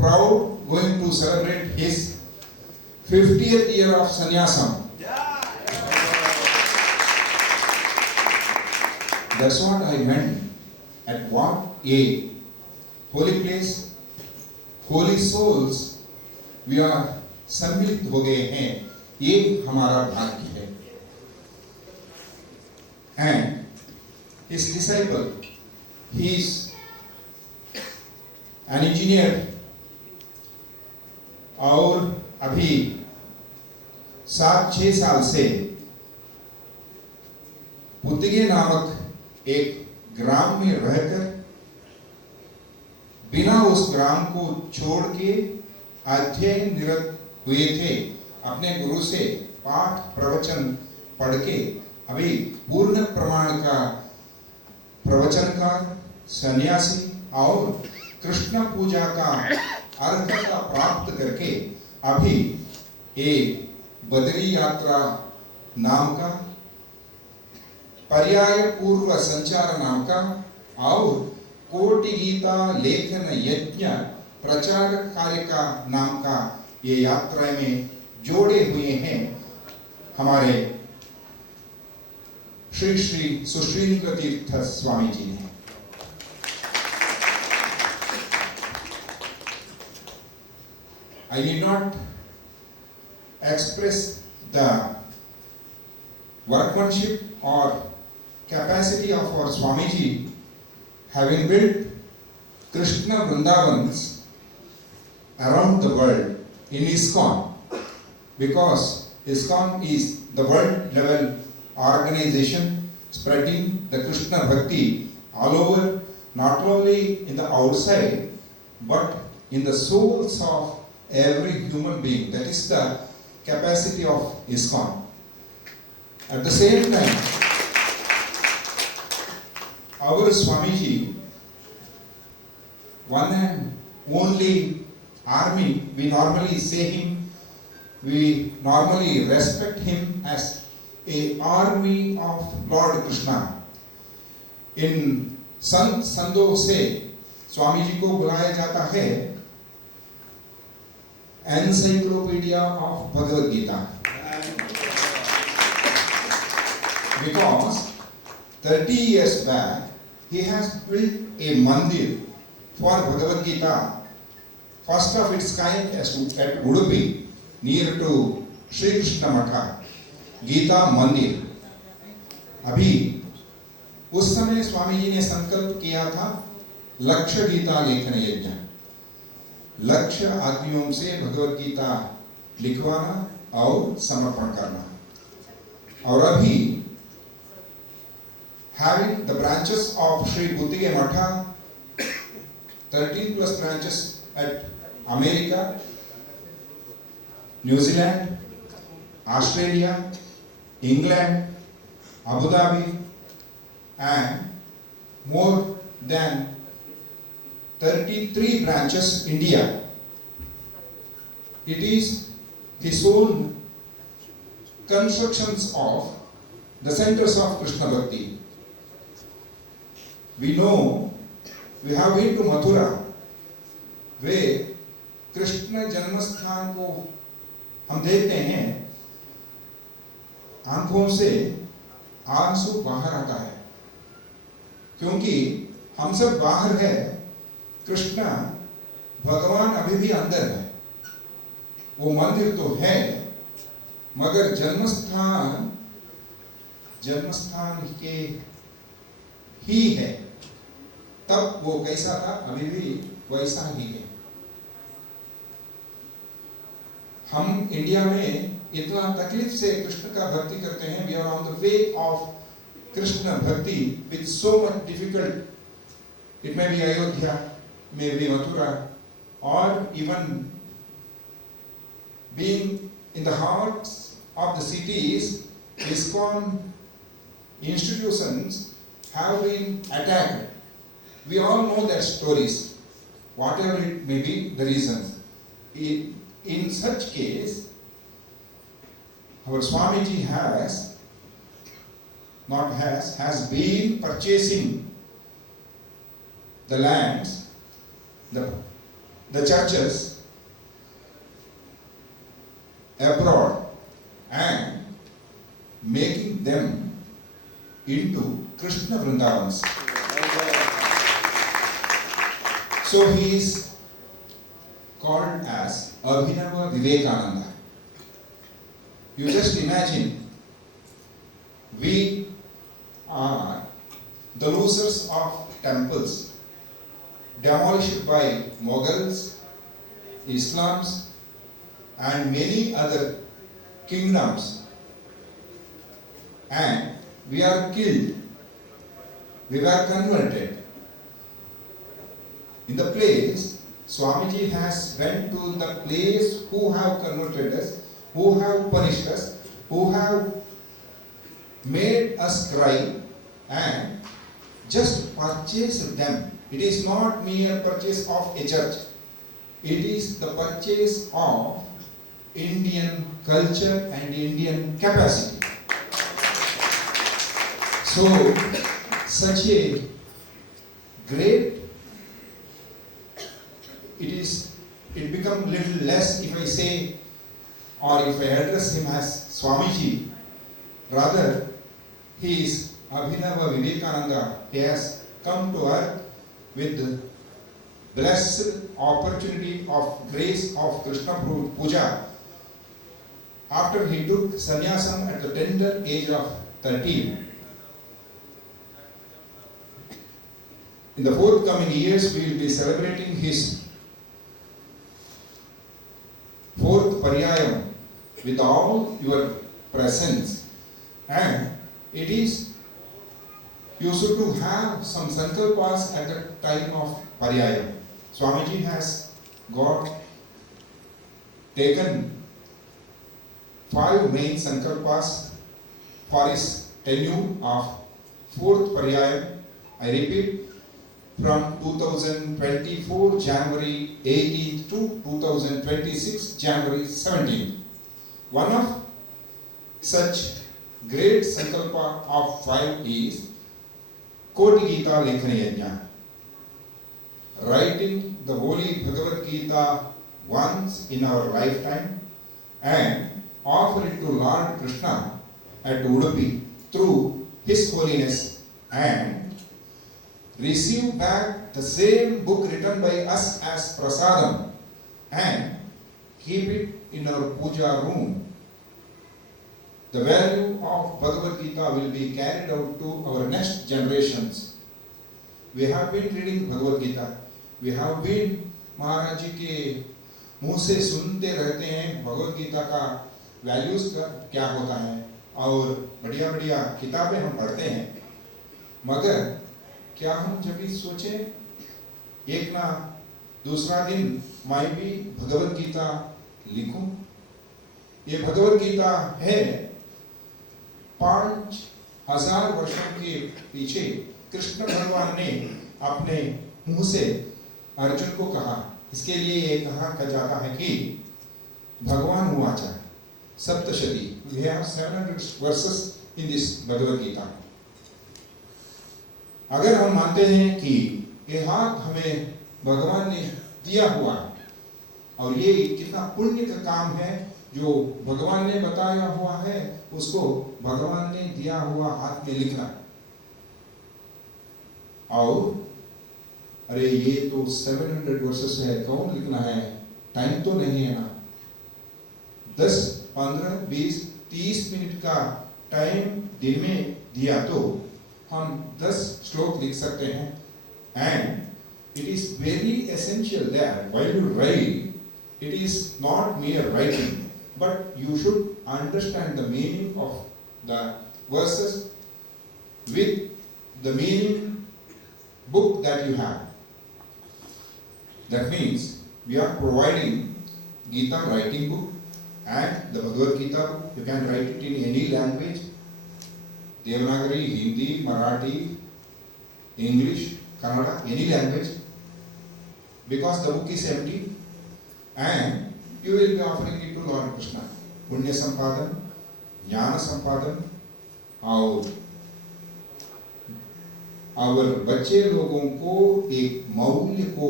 proud going to celebrate his 50th year of sannyasam. That's what I meant. At what a holy place, holy souls, we are सम्मिलित हो गए हैं. ये हमारा भाग्य है. And his disciple, he is an engineer, और अभी 7-6 साल से पुतिगे नामक एक ग्राम में रहकर बिना उस ग्राम को छोड़ के अध्ययन निरत हुए थे. अपने गुरु से पाठ प्रवचन पढ़ के अभी पूर्ण प्रमाण का प्रवचनकार, सन्यासी और कृष्ण पूजा का अर्हता प्राप्त करके अभी एक बद्री यात्रा नाम का, पर्याय पूर्व संचार नाम का और कोटि गीता लेखन यज्ञ प्रचार कार्य का नाम का ये यात्रा में जोड़े हुए हैं हमारे श्री श्री सुश्रीन्द्र तीर्थ स्वामी जी ने. I need not express the workmanship or capacity of our Swamiji, having built Krishna Vrindavans around the world in ISKCON, because ISKCON is the world level organization spreading the Krishna Bhakti all over, not only in the outside but in the souls of every human being. That is the capacity of ISKCON. At the same time, our Swamiji, one and only army, we normally say him, we normally respect him as a army of Lord Krishna. In संत संदों से स्वामी जी को बुलाया जाता है encyclopedia of Bhagavad Gita, because 30 years back he has built a mandir for Bhagavad Gita, first of its kind at Udupi, near to Sri Krishna Matha, Gita Mandir. अभी उस समय स्वामी जी ने संकल्प किया था लक्ष्य गीता लेखन यज्ञ, लक्ष्य आदमियों से भगवत गीता लिखवाना और समर्पण करना. और अभी having the branches of Sri Buttige Matha, 13 plus branches at America, New Zealand, Australia, England, Abu Dhabi, and more than 33 branches India. It is his own constructions of the centers of Krishna Bhakti. We know, we have been to Mathura, where Krishna जन्मस्थान को हम देखते हैं, आंखों से आंसू बाहर आता है, क्योंकि हम सब बाहर है, कृष्ण भगवान अभी भी अंदर है. वो मंदिर तो है मगर जन्मस्थान के ही है. तब वो कैसा था अभी भी वैसा ही है. हम इंडिया में इतना तकलीफ से कृष्ण का भक्ति करते हैं. We are on the way of Krishna bhakti with so much difficult. It may be Ayodhya, may be Mathura, or even being in the hearts of the cities, ISKCON institutions have been attacked. We all know their stories, whatever it may be the reasons. In such case, our Swamiji has been purchasing the lands, the the churches abroad and making them into Krishna Vrindavans. So he is called as Abhinava Vivekananda. You just imagine, we are the losers of temples demolished by Mughals, Islams, and many other kingdoms, and we are killed. We were converted. In the place, Swamiji has went to the place who have converted us, who have punished us, who have made us cry, and just purchase them. It is not mere purchase of a church. It is the purchase of Indian culture and Indian capacity. So, such a great, it becomes little less if I say, or if I address him as Swamiji. Rather, he is Abhinava Vivekananda. He has come to earth with the blessed opportunity of grace of Krishna Puja. After he took sannyasam at the tender age of 13. In the forthcoming years, we will be celebrating his fourth Paryayam with all your presence. And it is used to have some sankalpas at the time of Paryayam. Swamiji has taken 5 main sankalpas for his tenure of fourth Paryayam. I repeat, from 2024 January 18th to 2026 January 17th. One of such great sankalpa of 5 is Koti Gita Lekhana Yajna. Writing the holy Bhagavad Gita once in our lifetime and offer it to Lord Krishna at Udupi through His Holiness, and receive back the same book written by us as prasadam and keep it in our puja room. The value of Bhagavad Gita will be carried out to our next generations. We have been reading Bhagavad Gita. We have been महाराज जी के मुंह से सुनते रहते हैं भगवद गीता का values क्या होता है, और बढ़िया बढ़िया किताबें हम पढ़ते हैं, मगर क्या हम जब भी सोचें एक ना दूसरा दिन मैं भी भगवद गीता लिखूं? ये भगवद गीता है 5000 वर्षों के पीछे कृष्ण भगवान ने अपने मुंह से अर्जुन को कहा। इसके लिए ये कहा जाता है कि भगवान उवाचा Saptashati, we have 700 verses in this Bhagavad Gita. अगर हम मानते हैं कि ये हाथ हमें भगवान ने दिया हुआ है और ये कितना पुण्य का काम है, जो भगवान ने बताया हुआ है उसको भगवान ने दिया हुआ हाथ में लिखना, और अरे ये तो 700 वर्सेस है, कौन लिखना है, टाइम तो नहीं है ना। 10, 15, 20, 30 मिनट का टाइम दिन में दिया तो हम 10 श्लोक लिख सकते हैं। And it is very essential that while you right, it is not mere writing, but you should understand the meaning of the verses with the meaning book that you have. That means we are providing Gita writing book and the Bhagavad Gita book. You can write it in any language, Devanagari, Hindi, Marathi, English, Kannada, any language, because the book is empty, and you will be offering it to Lord Krishna. पुण्य संपादन, ज्ञान संपादन, और बच्चे लोगों को एक मौल्य को